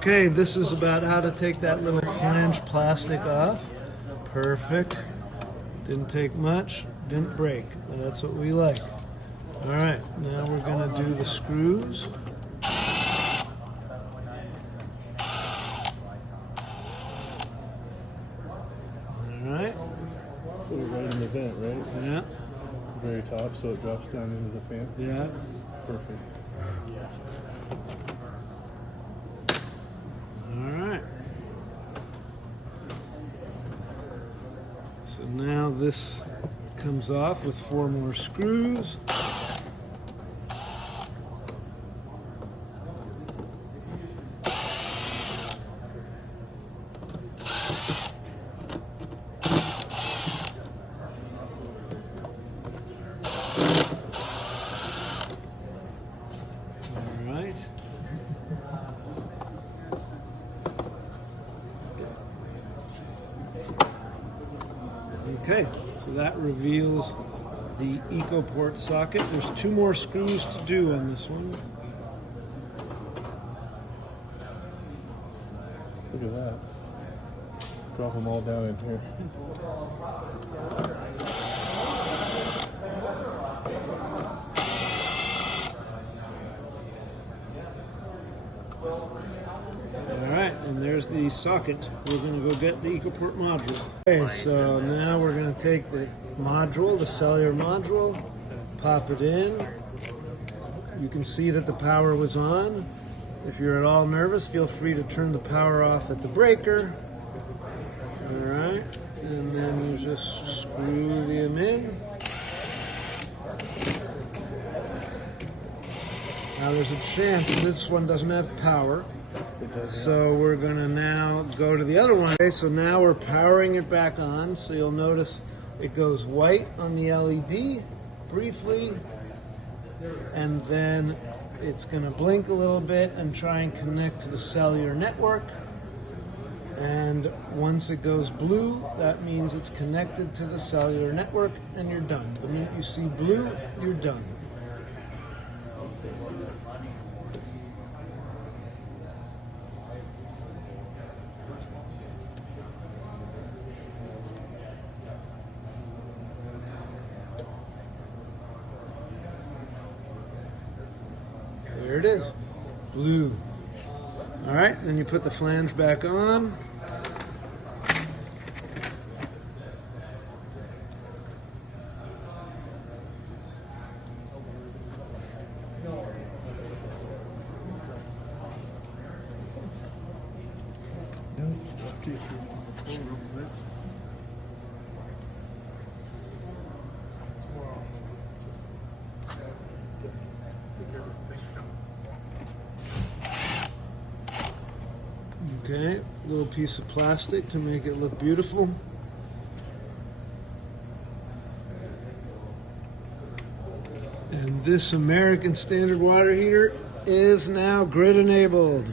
Okay, this is about how to take that little flange plastic off. Perfect. Didn't take much, didn't break. That's what we like. All right, now we're going to do the screws. All right. Put it right in the vent, right? Yeah. Very top, so it drops down into the fan. Yeah. Perfect. All right. So now this comes off with 4 more screws. All right. Okay, so that reveals the EcoPort socket. There's 2 more screws to do on this one. Look at that. Drop them all down in here. Alright, and there's the socket. We're going to go get the EcoPort module. Okay, so now we're going to take the module, the cellular module, pop it in. You can see that the power was on. If you're at all nervous, feel free to turn the power off at the breaker. Alright, and then you just screw them in. Now there's a chance this one doesn't have power. So we're going to now go to the other one. Okay, so now we're powering it back on. So you'll notice it goes white on the LED briefly, and then it's going to blink a little bit and try and connect to the cellular network. And once it goes blue, that means it's connected to the cellular network, and you're done. The minute you see blue, you're done. There it is, blue. All right, then you put the flange back on. Okay, little piece of plastic to make it look beautiful. And this American standard water heater is now grid enabled.